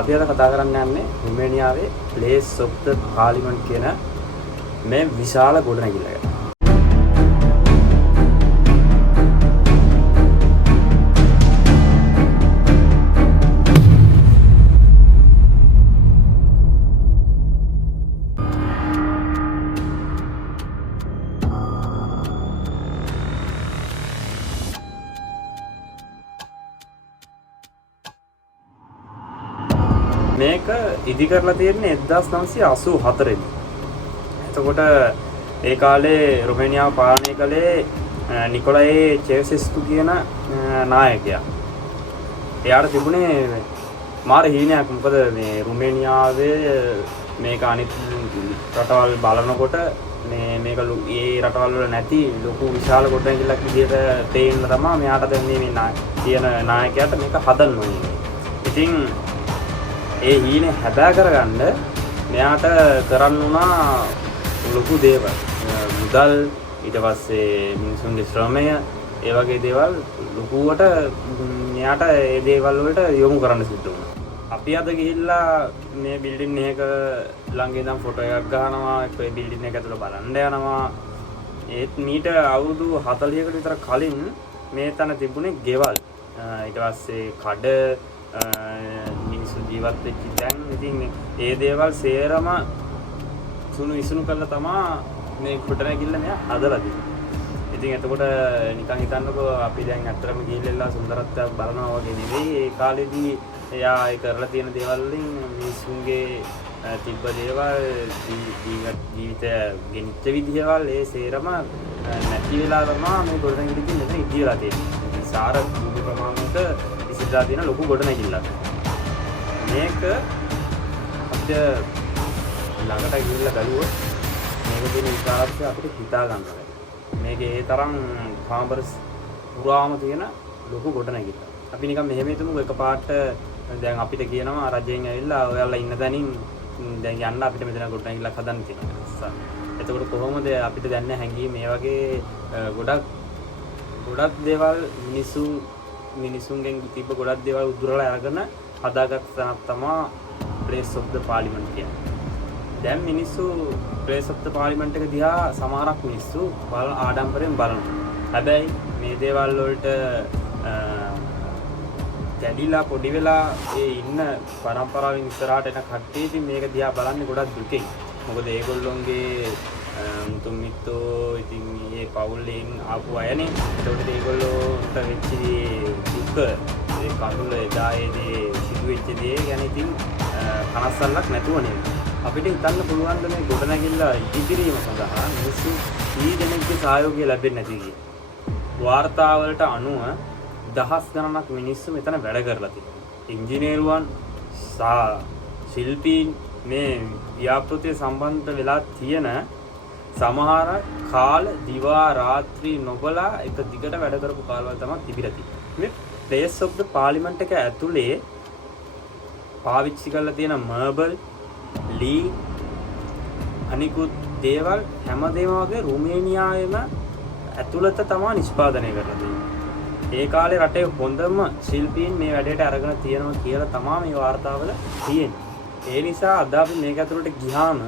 අපි අද කතා කරන්න යන්නේ රුමේනියාවේ ප්ලේස් ඔෆ් ද පාර්ලිමන්ට් කියන මේ විශාල ගොඩනැගිල්ල ගැන. මේක ඉදි කරලා තියෙන්නේ 1984 දී. එතකොට ඒ කාලේ රුමේනියාව පාලනය කළේ නිකොලයි චේව්සෙස්කු කියන නායකයා. එයාට තිබුණේ මාර හීනයක්. මොකද මේ රුමේනියාවේ මේක අනිත් රටවල් බලනකොට මේක ඒ රටවල් වල නැති ලොකු විශාල ගොඩනැගිල්ලක් විදිහට තේින්න තමයි මෙයාට දැන් මේ තියෙන නායකයාට මේක හදන්න ඕනේ. ඉතින් ඒ හීනේ හැබෑ කරගන්න මෙයාට කරන්න උනා ලොකු දේවල්. මුදල්, ඊට පස්සේ මිනිසුන්ගේ ශ්‍රමය, ඒ වගේ දේවල් ලොකුවට මෙයාට ඒ දේවල් වලට යොමු කරන්න සිද්ධ වුණා. අපි අද ගිහිල්ලා මේ බිල්ඩින් එක ළඟ ඉඳන් ෆොටෝ එකක් ගහනවා, ඒ බිල්ඩින් එක ඇතුළ බලන්න යනවා. ඒත් මීට අවුරුදු 40කට විතර කලින් මේ තැන තිබුණේ ගෙවල්. ඊට පස්සේ කඩ මිනිස්සු ජීවත් වෙච්ච දැන් ඉතින් ඒ දේවල් සේරම සුණු විසුණු කරලා තමයි මේ ගොඩනැගිල්ල මෙයා හදලා තියෙන්නේ. ඉතින් එතකොට නිකන් හිතන්නකෝ අපි දැන් අත්‍තරම ගිහිල්ලා සුන්දරත්වයක් බලනවා වගේ නෙවෙයි. ඒ කාලේදී එයා ඒ කරලා තියෙන දේවල් වලින් මිනිස්සුන්ගේ තිබ්බ දේවල් ජීවිතය ගෙනිච්ච විදිහවල් ඒ සේරම නැති වෙලා තමයි මේ ගොඩනැගිලි තියෙන්නේ. මෙතන ඉදිරියලා තියෙන්නේ. සාර භූමි ප්‍රමාණයට ඉස්සරහා තියෙන ලොකු ගොඩනැගිල්ලක්. මේක අපිට ළඟට ගිහිල්ලා බලුවොත් මේක තියෙන විකාශය අපිට හිතා ගන්න බැහැ. මේකේ ඒ තරම් කාමරස් පුරාම තියෙන ලොකු ගොඩනැගිල්ල. අපි නිකන් මෙහෙම හිතමුකෝ එකපාරට දැන් අපිට කියනවා රජයෙන් ඇවිල්ලා ඔයාලා ඉන්න තැනින් දැන් යන්න අපිට මෙතන ගොඩනැගිල්ලක් හදන්න තියෙනවා. එතකොට කොහොමද අපිට දැන් හැංගීම් මේ වගේ ගොඩක් දේවල් මිනිසුන්ගෙන් තිබ්බ ගොඩක් දේවල් උදුරලා අරගෙන හදාගත්ත තැනක් තමයි ප්ලේස් ඔෆ් ද පාර්ලිමන්ට් කියන්නේ. දැන් මිනිස්සු ප්ලේස් ඔෆ් ද පාර්ලිමන්ට් එක දිහා සමහරක් මිනිස්සු ආඩම්බරයෙන් බලනවා. හැබැයි මේ දේවල් වලට කැඩිලා පොඩි වෙලා ඒ ඉන්න පරම්පරාවෙන් ඉස්සරහට එන කට්ටිය ඉතින් මේක දිහා බලන්නේ ගොඩක් දුකෙන්. මොකද ඒගොල්ලෝගේ මුතුන් මිත්තෝ ඉතින් මේ පවුලෙන් ආපු අයනේ. ඒකට ඒගොල්ලෝට වෙච්ච දුක ඒ කඳුල එදා ඒ සිදුවෙච්ච දේ ගැන ඉතින් කනස්සල්ලක් නැතුව නෙවෙයි. අපිට හිතන්න පුළුවන් මේ ගොඩනැගිල්ල ඉදිරියම සඳහා මිනිස්සු කී දෙනෙක්ගේ සහයෝගය ලැබෙන්නේ නැති කිය. වාර්තාවලට අනුව දහස් ගණනක් මිනිස්සු මෙතන වැඩ කරලා තියෙනවා. ඉංජිනේරුවන් ශිල්පීන් මේ ව්‍යාපෘතිය සම්බන්ධ වෙලා තියෙන සමහර කාල දිවා රාත්‍රී නොබලා එක දිගට වැඩ කරපු කාලවල තමයි තිබිලා තියෙන්නේ. මේ ප්ලේස් ඔෆ් ද පාර්ලිමන්ට් එක ඇතුලේ පාවිච්චි කරලා තියෙන මර්බල්, ලී, අනිකුත් දේවල් හැමදේම වගේ රුමේනියාවේම ඇතුළත තමයි නිෂ්පාදනය කරලා තියෙන්නේ. ඒ කාලේ රටේ හොඳම ශිල්පීන් මේ වැඩේට අරගෙන තියෙනවා කියලා තමයි මේ වාර්තාවල තියෙන්නේ. ඒ නිසා අද අපි මේක ඇතුළට ගියාම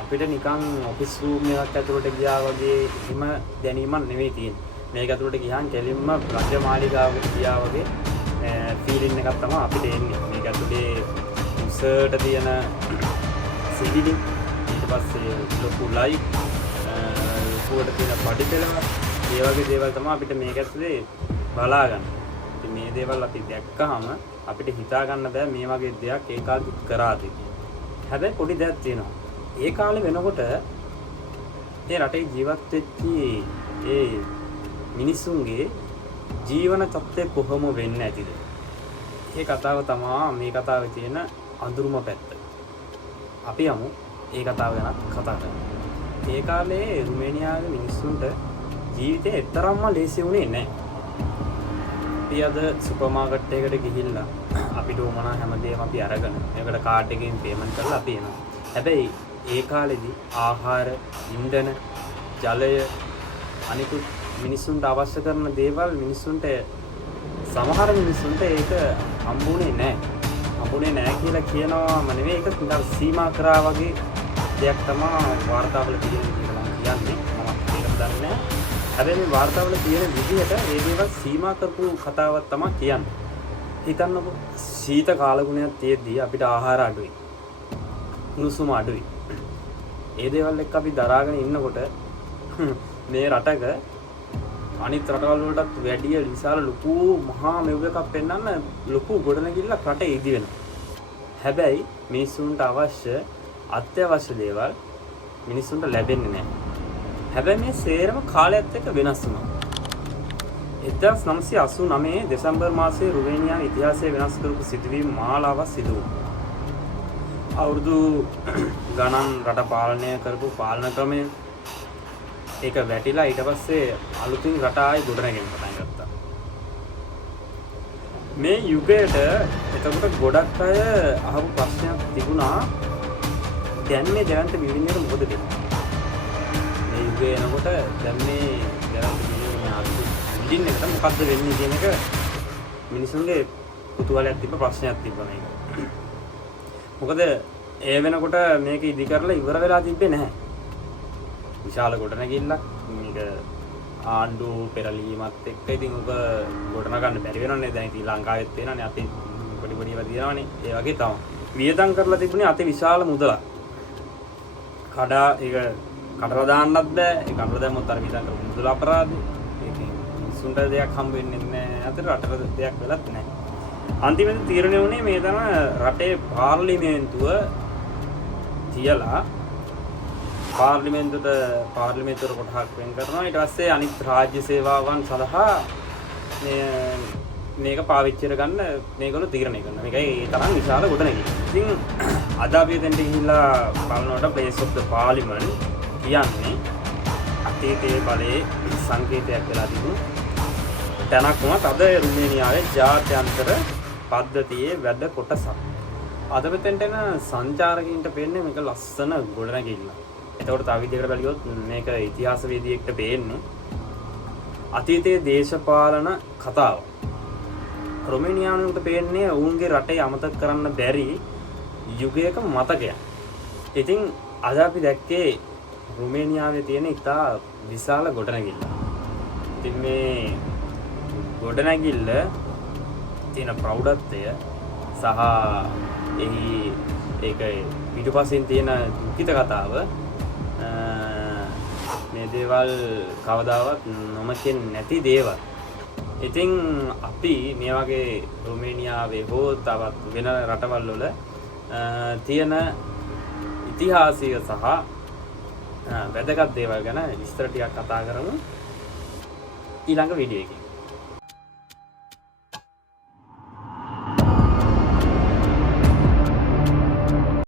අපිට නිකන් ඔෆිස් රූම් එකක් ඇතුළට ගියා වගේ හිම දැනීමක් නෙවෙයි තියෙන්නේ. මේක ඇතුළට ගියාම කෙලින්ම රජ මාලිගාවකට ගියා වගේ ෆීලින් එකක් තමයි අපිට එන්නේ. මේක ඇතුලේ උසට තියෙන සිවිලි, ඊට පස්සේ ලොකු ලයිට්, ලොකුවට තියෙන පඩිපෙළම, ඒ වගේ දේවල් තමයි අපිට මේක ඇතුලේ බලා ගන්න. ඉතින් මේ දේවල් අපි දැක්කහම අපිට හිතා ගන්න බෑ මේ වගේ දෙයක් ඒ කාලේ කරාද කියලා. හැබැයි පොඩි දෙයක් තියෙනවා. ඒ කාලේ වෙනකොට ඒ රටේ ජීවත් වෙච්ච ඒ මිනිසුන්ගේ ජීවන තත්ත්වය කොහොම වෙන්නේ නැතිද? මේ කතාව තමයි මේ කතාවේ තියෙන අඳුරුම පැත්ත. අපි යමු ඒ කතාව ගැන කතා කරමු. ඒ කාලේ රුමේනියාවේ මිනිස්සුන්ට ජීවිතේ එතරම්ම ලේසි වුණේ නැහැ. අපි අද සුපර් මාකට් එකකට ගිහිල්ලා අපිට උමනා හැමදේම අපි අරගෙන ඒකට කාඩ් එකකින් පේමන්ට් කරලා අපි එනවා. හැබැයි ඒ කාලෙදී ආහාර, ඉන්ධන, ජලය අනිකුත් මිනිස්සුන්ට අවශ්‍ය කරන දේවල් මිනිස්සුන්ට සමහර මිනිස්සුන්ට ඒක හම්බුනේ නැහැ. හම්බුනේ නැහැ කියලා කියනවාම නෙවෙයි, ඒක නිකන් සීමා කරා වගේ දෙයක් තමයි වාර්තාවල තියෙන කියලා මම කියන්නේ. මම ඒක දන්නේ නැහැ. හැබැයි මේ වාර්තාවල තියෙන විදිහට ඒ දේවල් සීමා කරපු කතාවක් තමයි කියන්නේ. හිතන්නකො සීත කාලගුණයක් තියෙද්දී අපිට ආහාර අඩුයි. උණුසුම අඩුයි. ඒ දේවල් එක්ක අපි දරාගෙන ඉන්නකොට මේ රටක අනිත් රටවල් වලටත් වැඩිය විශාල ලොකු මහා මෙව් එකක් පෙන්වන්න ලොකු ගොඩනැගිල්ලක් රටේ ඉදි වෙනවා. හැබැයි මිනිස්සුන්ට අවශ්‍ය අත්‍යවශ්‍ය දේවල් මිනිස්සුන්ට ලැබෙන්නේ නැහැ. හැබැයි මේ සේරම කාලයත් එක්ක වෙනස් වුණා. 1989 දෙසැම්බර් මාසයේ රුමේනියාවේ ඉතිහාසය වෙනස් කරපු සිදුවීම් මාලාවක් සිදු වුණා. අවුරුදු ගණන් රට පාලනය කරපු පාලන ක්‍රමය ඒක වැටිලා ඊට පස්සේ අලුතින් රට ආයේ ගොඩනැගෙන්න පටන් ගත්තා. මේ යුගයට එතකොට ගොඩක් අය අහපු ප්‍රශ්නයක් තිබුණා. දැන් මේ දැවන්ත බිල්ඩින් එක මොකද වෙන්නේ? මේ යුගය එනකොට දැන් මේ දැවන්ත බිල්ඩින් එකට මොකද්ද වෙන්නේ කියන එක මිනිසුන්ගේ කුතුහලයක් තිබ්බ ප්‍රශ්නයක් තිබ්බා මේක. මොකද ඒ වෙනකොට මේක ඉදි කරලා ඉවර වෙලා තිබ්බේ නැහැ. විශාල ගොඩනැගිල්ලක් මේක ආණ්ඩු පෙරලීමත් එක්ක ඉතින් ඔබ ගොඩනගන්න බැරි වෙනවනේ. දැන් ඉතින් ලංකාවෙත් වෙනවනේ අපි පොඩි පොඩි ඒවා තියෙනවනේ. ඒ වගේ තමයි. වියදම් කරලා තිබුණේ අති විශාල මුදලක්. ඒක කඩලා දාන්නත් බෑ. ඒ කඩලා දැම්මොත් අර වියදම් කරපු මුදල අපරාධේ. ඒකෙන් මිනිස්සුන්ට දෙයක් හම්බ වෙන්නේ නැහැ. අතට රටට දෙයක් වෙලත් නැහැ. අන්තිමට තීරණය වුණේ මේ තමයි රටේ පාර්ලිමේන්තුව තියලා පාර්ලිමේන්තුවට කොටහක් වෙන් කරනවා. ඊට පස්සේ අනිත් රාජ්‍ය සේවාවන් සඳහා මේක පාවිච්චි කරගන්න මේගොල්ලෝ තීරණය කරනවා. මේකයි ඒ තරම් විශාල ගොඩනැගිල්ල. ඉතින් අද අපි එතෙන්ට ගිහිල්ලා බලනකොට place of the parliament කියන්නේ අතීතයේ බලයේ සංකේතයක් වෙලා තිබුණු තැනක් වුණත් අද රුමේනියාවේ ජාත්‍යන්තර පද්ධතියේ වැඩ කොටසක්. අද මෙතෙන්ට එන සංචාරකයින්ට පේන්නේ මේක ලස්සන ගොඩනැගිල්ල. එතකොට තව විදිහකට බැලුවොත් මේක ඉතිහාසවේදියෙක්ට පේන්නේ අතීතයේ දේශපාලන කතාව. රුමේනියානුන්ට පේන්නේ ඔවුන්ගේ රටේ අමතක කරන්න බැරි යුගයක මතකයක්. ඉතින් අද අපි දැක්කේ රුමේනියාවේ තියෙන ඉතා විශාල ගොඩනැගිල්ල. ඉතින් මේ ගොඩනැගිල්ල තියෙන ප්‍රෞಢත්වය සහ එහි ඒක පිටුපසින් තියෙන දුකිත කතාව මේ දේවල් කවදාවත් නොමකින් නැති දේවල්. ඉතින් අපි මේ වගේ රුමේනියාවේ හෝ තවත් වෙන රටවල් වල තියෙන ඉතිහාසය සහ වැදගත් දේවල් ගැන විස්තර ටිකක් කතා කරමු ඊළඟ වීඩියෝ එකේ.